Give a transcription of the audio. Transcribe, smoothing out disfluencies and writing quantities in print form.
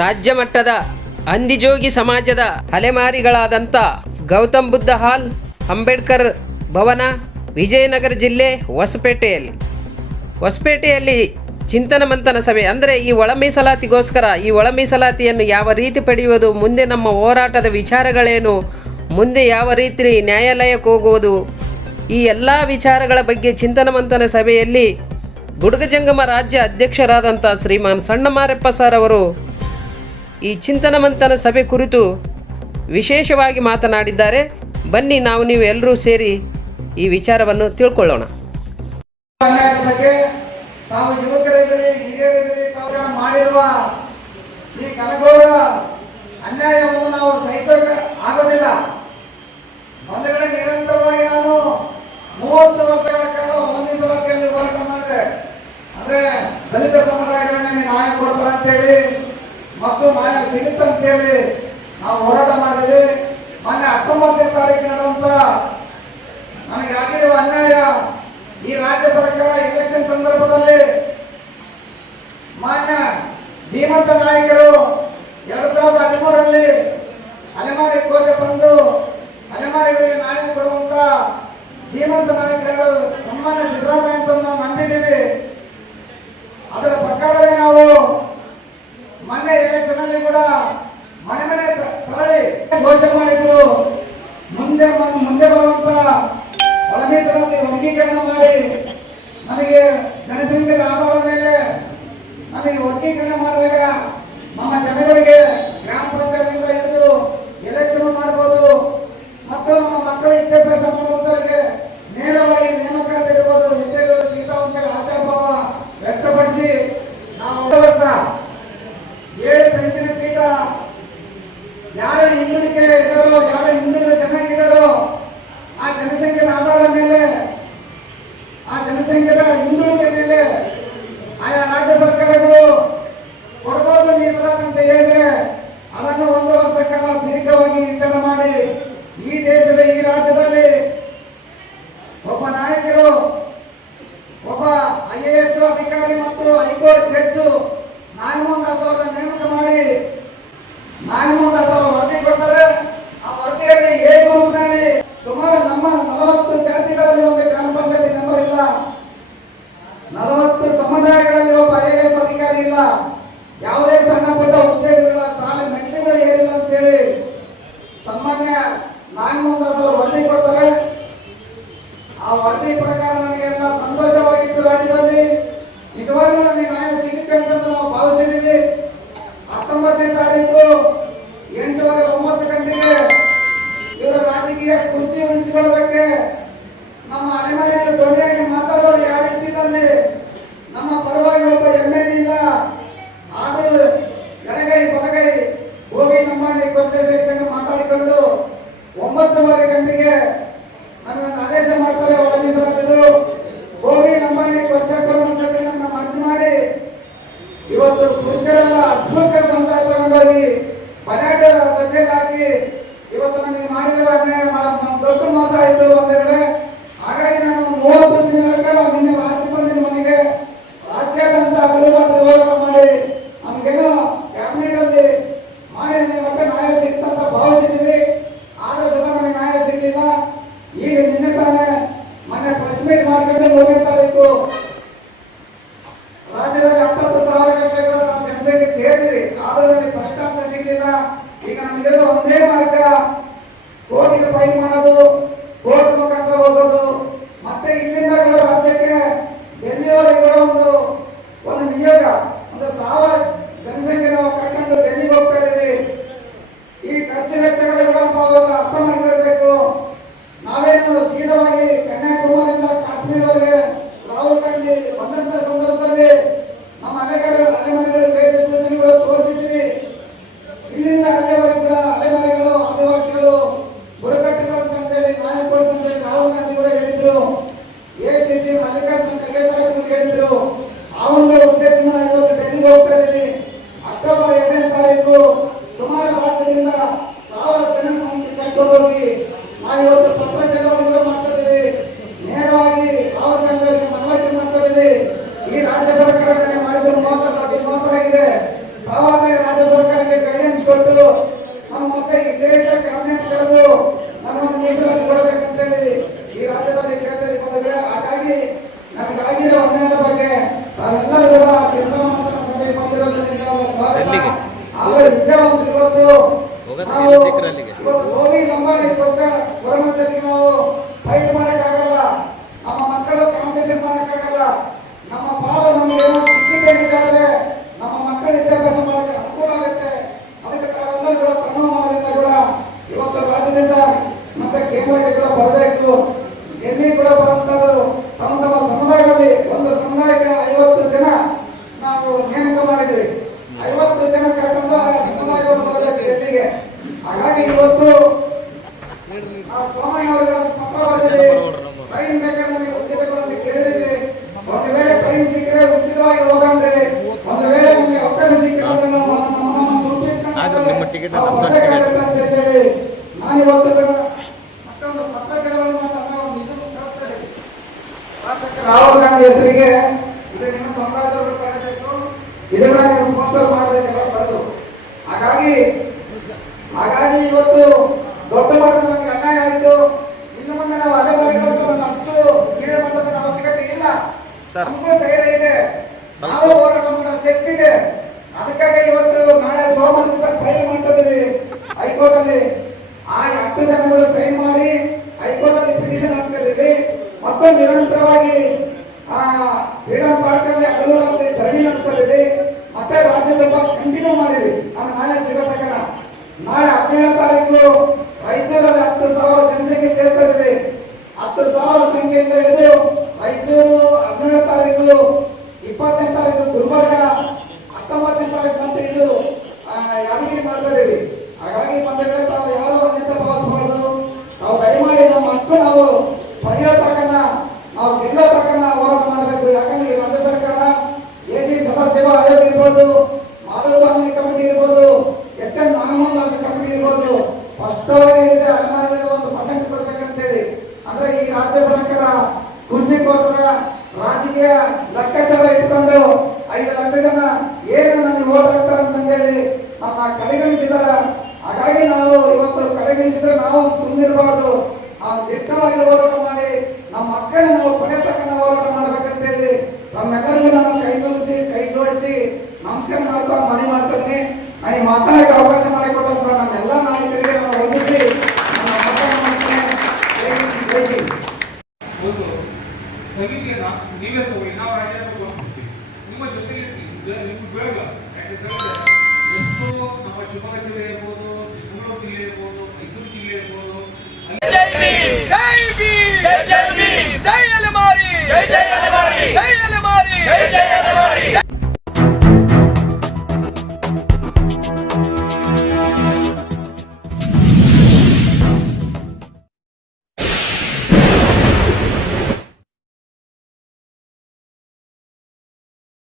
ರಾಜ್ಯ ಮಟ್ಟದ ಅಂದಿಜೋಗಿ ಸಮಾಜದ ಅಲೆಮಾರಿಗಳಾದಂಥ ಗೌತಮ್ ಬುದ್ಧ ಹಾಲ್, ಅಂಬೇಡ್ಕರ್ ಭವನ, ವಿಜಯನಗರ ಜಿಲ್ಲೆ ಹೊಸಪೇಟೆಯಲ್ಲಿ ಚಿಂತನ ಮಂಥನ ಸಭೆ ಅಂದರೆ ಈ ಒಳ ಮೀಸಲಾತಿಗೋಸ್ಕರ ಈ ಒಳ ಮೀಸಲಾತಿಯನ್ನು ಯಾವ ರೀತಿ ಪಡೆಯುವುದು, ಮುಂದೆ ನಮ್ಮ ಹೋರಾಟದ ವಿಚಾರಗಳೇನು, ಮುಂದೆ ಯಾವ ರೀತಿ ನ್ಯಾಯಾಲಯಕ್ಕೆ ಹೋಗುವುದು, ಈ ಎಲ್ಲ ವಿಚಾರಗಳ ಬಗ್ಗೆ ಚಿಂತನ ಮಂಥನ ಸಭೆಯಲ್ಲಿ ಗುಡುಗ ಜಂಗಮ ರಾಜ್ಯ ಅಧ್ಯಕ್ಷರಾದಂಥ ಶ್ರೀಮಾನ್ ಸಣ್ಣ ಮಾರಪ್ಪ ಸರ್ ಅವರು ಈ ಚಿಂತನ ಮಂಥನ ಸಭೆ ಕುರಿತು ವಿಶೇಷವಾಗಿ ಮಾತನಾಡಿದ್ದಾರೆ. ಬನ್ನಿ ನೀವು ಎಲ್ಲರೂ ಸೇರಿ ಈ ವಿಚಾರವನ್ನು ತಿಳ್ಕೊಳ್ಳೋಣ. ತಾವು ಯುವಕರಿದ್ದೀರಿ, ಹಿರಿಯರಿದ್ದೀರಿ, ತಾವು ಮಾಡಿರುವ ಈ ಕನಗೋರ ಅನ್ಯಾಯವನ್ನು ನಾವು ಸಹಿಸೋಕೆ ಆಗೋದಿಲ್ಲ. ಬಂಧುಗಳ ನಿರಂತರವಾಗಿ ನಾನು 30 ವರ್ಷಗಳ ಕಾಲ ಒಳ ಮೀಸಲಾತಿಯಲ್ಲಿ ಹೋರಾಟ ಮಾಡಿದೆ. ಅಂದ್ರೆ ದಲಿತ ಸಮುದಾಯಗಳನ್ನ ನ್ಯಾಯ ಕೊಡ್ತಾರೆ ಅಂತೇಳಿ ಮತ್ತು ನ್ಯಾಯ ಸಿಗುತ್ತೆ ಅಂತೇಳಿ ನಾವು ಹೋರಾಟ ಮಾಡಿದ್ವಿ. ಮೊನ್ನೆ 19ನೇ ತಾರೀಕು ನಡೆದಂತ ನಮಗೆ ಆಗಿರುವ ಅನ್ಯಾಯ, ಈ ರಾಜ್ಯ ಸರ್ಕಾರ ಎಲೆಕ್ಷನ್ ಸಂದರ್ಭದಲ್ಲಿ ಮಾನ್ಯ ಧೀಮಂತ ನಾಯಕರು 2013ರಲ್ಲಿ ಅಲೆಮಾರಿ ಕೋಶ ತಂದು ಅಲೆಮಾರಿಗಳಿಗೆ ನ್ಯಾಯ ಕೊಡುವಂತ ಧೀಮಂತ ನಾಯಕರು ಸನ್ಮಾನ್ಯ ಸಿದ್ದರಾಮಯ್ಯ ಅಂತ ನಾವು ನಂಬಿದ್ದೀವಿ. ಅದರ ಪ್ರಕಾರವೇ ನಾವು ಮೊನ್ನೆ ಎಲೆಕ್ಷನ್ ಅಲ್ಲಿ ಕೂಡ ಮನೆ ಮನೆ ತರಳಿ ಘೋಷಣೆ ಮಾಡಿದ್ರು. ಮುಂದೆ ಬರುವಂತ ಒಳ ಮೀಸಲಾತಿ ವರ್ಗೀಕರಣ ಮಾಡಿ ನಮಗೆ ಜನಸಂಖ್ಯೆಯ ಆಧಾರದ ಮೇಲೆ ನಮಗೆ ವರ್ಗೀಕರಣ ಮಾಡಿದಾಗ ನಮ್ಮ ಜನಗಳಿಗೆ ಗ್ರಾಮ ಪಂಚಾಯತ್ನಿಂದ ಹಿಡಿದು ಎಲೆಕ್ಷನ್ ಮಾಡಬಹುದು ಮತ್ತು ನಮ್ಮ ಮಕ್ಕಳ ವಿದ್ಯಾಭ್ಯಾಸ ಮಾಡುವಂತವರಿಗೆ ನೇರವಾಗಿ ನೇಮಕಾತಿ ಇರಬಹುದು, ವಿದ್ಯಾರ್ಥಿಗಳು ಸಿಗ್ತಾವಂತ ಆಶಾಭಾವ ವ್ಯಕ್ತಪಡಿಸಿ ನಾವು ವರ್ಷ 7 ಪೆನ್ಷನ್ ಪೀಠ ಯಾರ ಹಿಂದುಳಿಕೆ ಇದ್ದಾರೋ, ಯಾರ ಹಿಂದುಳಿದ ಜನಾಂಗಿದಾರೋ ಆ ಜನಸಂಖ್ಯೆಯ ಆಧಾರದ ಮೇಲೆ, ಆ ಜನಸಂಖ್ಯೆಯ ಹಿಂದುಳಿಕೆ ಮೇಲೆ ಆಯಾ ರಾಜ್ಯ ಸರ್ಕಾರಗಳು ಕೊಡಬಹುದು ಮೀಸಲಾತಿ ಅಂತ ಹೇಳಿದ್ರೆ ಅದನ್ನು 1 ವರ್ಷ ಕಾಲ ದೀರ್ಘವಾಗಿ ವಿಚಾರ ಮಾಡಿ ಈ ದೇಶದ ಈ ರಾಜ್ಯದಲ್ಲಿ ಒಬ್ಬ ನಾಯಕರು, ಒಬ್ಬ IAS ಅಧಿಕಾರಿ ಮತ್ತು ಹೈಕೋರ್ಟ್ ಜಡ್ಜು ನಾಗಮೋಹನ್ ದಾಸ್ ಅವರನ್ನು ನೇಮಕ ಮಾಡಿ ನಾಗಮೋಹನ್ ದಾಸ್ ಅವರು ವರದಿ ಕೊಡ್ತಾರೆ. ಆ ವರದಿಯಲ್ಲಿ ಎ ಗ್ರೂಪ್ನಲ್ಲಿ ಸುಮಾರು ನಮ್ಮ 40 ಜಾತಿಗಳಲ್ಲಿ ಒಂದು ಗ್ರಾಮ ಪಂಚಾಯತಿ ಮೆಂಬರ್ ಇಲ್ಲ, 40 ಸಮುದಾಯಗಳಲ್ಲಿ ಒಬ್ಬ IAS ಅಧಿಕಾರಿ ಇಲ್ಲ, ಯಾವುದೇ ಸಣ್ಣ ಪುಟ್ಟ ಹುದ್ದೆಗಳ ಸಾಲ ಮೆಟ್ಟಿಗಳು ಏನಿಲ್ಲ ಅಂತೇಳಿ ಸನ್ಮಾನ್ಯ ನಾಗಮೋಹನ್ ದಾಸ್ ಅವರು ವರದಿ ಕೊಡ್ತಾರೆ. ಆ ವರದಿ ಪ್ರಕಾರ ನಮಗೆಲ್ಲ ಸಂತೋಷವಾಗಿತ್ತು. ರಾಜ್ಯದಲ್ಲಿ ನಿಜವಾಗ್ಲೂ ನಮಗೆ ನ್ಯಾಯ ಸಿಗುತ್ತೆ ಅಂತ ನಾವು ಭಾವಿಸಿದ್ದೀವಿ. 19ನೇ ತಾರೀಕು 8:30 9 ಗಂಟೆಗೆ ಇವರ ರಾಜಕೀಯ ಕುರ್ಚಿ ಉಳಿಸಿಕೊಳ್ಳೋದಕ್ಕೆ ನಮ್ಮ ಅಲೆಮಾರಿಗಳು ಧ್ವನಿಯಾಗಿ ಮಾತಾಡೋರು ಯಾರು ಇದ್ದಿಲ್ಲ. ಅಲ್ಲಿ ನಮ್ಮ ಪರವಾಗಿ ಒಬ್ಬ MLA ಇಲ್ಲ. ಆದರೂ ಎಡಗೈ ಬಲಗೈ ಹೋಗಿ ನಮ್ಮಲ್ಲಿ ಕೊಚ್ಚೆ ಸೇರ್ಕೊಂಡು ಮಾತಾಡಿಕೊಂಡು 9:30 ಗಂಟೆಗೆ ನಮಗೊಂದು ಆದೇಶ ಮಾಡ್ತಾರೆ. ಒಳ ಮೀಸಲಾತಿದು ಹೋಗಿ ನಮ್ಮಲ್ಲಿ ಕೊಚ್ಚೆ ಬರುವಂತದ್ದು ನಮ್ಮ ಮರ್ಜಿ ಮಾಡಿ ಇವತ್ತು ಪುರುಷರೆಲ್ಲ ಅಸ್ಪೃಶ್ಯ ಸಮುದಾಯ ತಗೊಂಡೋಗಿ ಪರ್ಯಾಟ ಜೊತೆಯಲ್ಲಿ ಹಾಕಿ ಇವತ್ತು ನಮಗೆ ಮಾಡಿರುವ ದೊಡ್ಡ ಮೋಸ ಆಯಿತು ಒಂದೆರಡೆ. ಹಾಗಾಗಿ ನಾನು 30 ದಿನಗಳ ಕಾಲ ನಿನ್ನೆ ರಾತ್ರಿ ಬಂದಿನ ಮನೆಗೆ ರಾಜ್ಯಾದ್ಯಂತ ಹಗಲು ರಾತ್ರಿ ಹೋರಾಟ ಮಾಡಿ ನಮಗೇನೋ ಕ್ಯಾಬಿನೆಟ್ ಅಲ್ಲಿ ಮಾಡಿ ಮತ್ತೆ ನ್ಯಾಯ ಸಿಕ್ತಂತ ಭಾವಿಸಿದ್ದೀವಿ. ಆದ್ರೆ ಸಹ ನಮಗೆ ನ್ಯಾಯ ಸಿಗಲಿಲ್ಲ. ಈಗ ನಿನ್ನೆ ತಾನೇ ಮೊನ್ನೆ ಪ್ರೆಸ್ ಮೀಟ್ ಮಾಡ್ಕೊಂಡು 3ನೇ ತಾರೀಕು ರಾಜ್ಯದಲ್ಲಿ 70,000 ಗಂಟೆಗಳ ನಾವು ಜನಸಂಖ್ಯೆ ಸೇರಿದ್ವಿ. ಆದರೂ ನಮಗೆ ಫಲಿತಾಂಶ ಸಿಗಲಿಲ್ಲ. ಈಗ ನಮಗಿರೋದು ಒಂದೇ ಮಾರ್ಗ, ಕೋರ್ಟಿಗೆ ಫೈಲ್ ಮಾಡೋದು, ಕೋರ್ಟ್ ಮುಖಾಂತರ ಹೋಗೋದು, ಮತ್ತೆ ಇಲ್ಲಿಂದ ರಾಜ್ಯಕ್ಕೆ ಮಾಡಿದ್ವಿ. 50 ಜನ ಕರ್ಕೊಂಡು ಆ ಸಮುದಾಯದವರು ಬರಬೇಕು ಎಲ್ಲಿಗೆ. ಹಾಗಾಗಿ ಇವತ್ತು ನಾವು ಸೋಮಯ್ಯ ಅವರಿಗೆ ಒಂದು ಪತ್ರ ಬರೆದಿವಿ. ಟ್ರೈನ್ ಬೇಕಾದ್ರೆ ನಮಗೆ ಉಚಿತವಾಗಿ ಕೇಳಿದ್ವಿ. ಒಂದು ವೇಳೆ ಟ್ರೈನ್ ಸಿಕ್ಕರೆ ಉಚಿತವಾಗಿ ಹೋಗಂದ್ರೆ, ಒಂದು ವೇಳೆ ನಮಗೆ ಅವಕಾಶ ಸಿಕ್ಕಿದ್ರೆ ನಾವು ನಮ್ಮ ದುಡ್ಡು ಅಂತ ಹೇಳಿ ನಾನಿವತ್ತು ಮತ್ತೊಂದು ಪತ್ರ ಚಳವಳಿ ಮಾತ್ರ ಒಂದು ಇದು ಕಳಿಸ್ತಾ ಇದ್ದೀವಿ. ರಾಹುಲ್ ಗಾಂಧಿ ಹೆಸರಿಗೆ ಇದು ನಿಮ್ಮ ಸಮುದಾಯದವರು ಕರೆಯಬೇಕು, ಇದನ್ನ ನೀವು ಪ್ರೋತ್ಸಾಹ ಮಾಡಬೇಕೆಲ್ಲ ಬರೆದು. ಹಾಗಾಗಿ ಇವತ್ತು ದೊಡ್ಡ ಮಟ್ಟದ ನಮಗೆ ಅನ್ಯಾಯ ಆಯಿತು. ಇನ್ನು ಮುಂದೆ ನಾವು ಅಲೆಮಾರಿಗಳಂತ ನಮ್ಮ ಅಷ್ಟು ಕೀಳು ಮಟ್ಟದ ಅವಶ್ಯಕತೆ ಇಲ್ಲ. ನಮಗೂ ಧೈರ್ಯ ಇದೆ, ನಾವು ಹೋರಾಟ ಮಾಡೋ ಶಕ್ತಿ ಇದೆ. ಅದಕ್ಕಾಗಿ ಇವತ್ತು ನಾಳೆ ಸೋಮವಾರ ದಿವಸ ಫೈಲ್ ಮಾಡ್ತಿದ್ದೀವಿ ಹೈಕೋರ್ಟ್ ಅಲ್ಲಿ. ಆ 10 ಜನಗಳು ಸೈನ್ ಮಾಡಿ ಹೈಕೋರ್ಟ್ ಅಲ್ಲಿ ಪಿಟಿಷನ್ ಹಾಕ್ತಾ ಇದೀವಿ. ಮತ್ತು ನಿರಂತರವಾಗಿ ಫ್ರೀಡಂ ಪಾರ್ಕ್ ಅಲ್ಲಿ ಹಗಲು ರಾತ್ರಿ ಧರಣಿ ನಡೆಸ್ತಾ ಇದೀವಿ. ಮತ್ತೆ ರಾಜ್ಯದೊಬ್ಬ ಕಂಟಿನ್ಯೂ ಮಾಡಿವಿ ನಮ್ಮ ನ್ಯಾಯ ಸಿಗೋ ತನಕ. ನಾಳೆ 17ನೇ ತಾರೀಕು ರಾಯಚೂರಲ್ಲಿ 10,000 ಜನಸಂಖ್ಯೆ ಸೇರ್ತಾ ಇದೀವಿ. 10,000 ಸಂಖ್ಯೆಯಿಂದ ಹಿಡಿದು ರಾಯಚೂರು 17ನೇ ತಾರೀಕು, 20ನೇ ತಾರೀಕು ಗುಲ್ಬರ್ಗ, 19ನೇ ತಾರೀಕು ಅಂತ ಇದು ಯಾದಗಿರಿ ಮಾಡ್ತಾ ಇದೀವಿ. ಹಾಗಾಗಿ ಬಂಧುಗಳೇ, ತಾವು ಯಾರು ಅನ್ಯತಾ ಭಾವಿಸಬಾರ್ದು. ನಾವು ದಯಮಾಡಿ ನಮ್ಮ ಹಕ್ಕು ನಾವು ಪಡೆಯೋ ತಕ್ಕನ, ನಾವು ಗೆಲ್ಲೋ ತಕ್ಕನ ಹೋರಾಟ ಮಾಡಬೇಕು. ಯಾಕಂದ್ರೆ ಈ ರಾಜ್ಯ ಸರ್ಕಾರ ಎಜಿ ಸದಾಶಿವ ಆಯೋಗ ಇರ್ಬೋದು, ಮಾಧುಸ್ವಾಮಿ ಕಮಿಟಿ ಇರ್ಬೋದು, HN ನಾಗಮೋಹನ್ ದಾಸ್ ಕಮಿಟಿ ಇರ್ಬೋದು, ಸ್ಪಷ್ಟವಾಗಿ ಹೇಳಿದೆ ಅಲೆಮಾರಿಗಳಿಗೆ 1% ಕೊಡ್ಬೇಕಂತೇಳಿ. ಅಂದ್ರೆ ಈ ರಾಜ್ಯ ಸರ್ಕಾರ ಕುರ್ಚಿಗೋಸ್ಕರ ರಾಜಕೀಯ ಲೆಕ್ಕಾಚಾರ ಇಟ್ಕೊಂಡು 5 ಲಕ್ಷ ಜನ ಏನು ನಮಗೆ ಓಟ್ ಹಾಕ್ತಾರೆ ಅಂತಂದೇಳಿ ನಮ್ಮ ಕಡೆಗಣಿಸಿದಾರ. ಹಾಗಾಗಿ ನಾವು ಇವತ್ತು ಕಡೆಗಣಿಸಿದ್ರೆ ನಾವು ಸುಮ್ಮನಿರಬಾರ್ದು. ನಾವು ದಿಟ್ಟವಾಗಿ ಹೋರಾಟ ಮಾಡಿ ನಮ್ಮ ಹಕ್ಕನ್ನು ನಾವು ಪಡೆಯತಕ್ಕನ ಹೋರಾಟ ಮಾಡ್ಬೇಕಂತೇಳಿ ನಮ್ಮೆಲ್ಲರಿಗೂ ನಾನು ಕೈ ಜೋಡಿಸಿ ನಮಸ್ಕಾರ ಮಾಡ್ತಾ ಮನವಿ ಮಾಡ್ತಾ ಇದ್ದೀನಿ. ನನಗೆ ಮಾತನಾಡಕ್ಕೆ ಅವಕಾಶ ಮಾಡಿಕೊಟ್ಟಂತ ನಮ್ಮೆಲ್ಲ ನಾಯಕರಿಗೆ ನಾನು ವಂದಿಸಿ ನನ್ನ ಮಾತನ್ನು ಮಾಡ್ತೇನೆ. ಜೈ ಹಿಂದ್. ಒಂದು ಸಮಿತಿಯನ್ನ ನೀವೇ ತಗೊಳ್ಳಿ, ನಾವು ರಾಜ್ಯ ತಗೊಂಡ್ಬಿಡ್ತೀವಿ. ನಿಮ್ಮ ಜೊತೆಗೆ ನಿಮ್ಗೆ ಬೇಡ ಯಾಕಂದ್ರೆ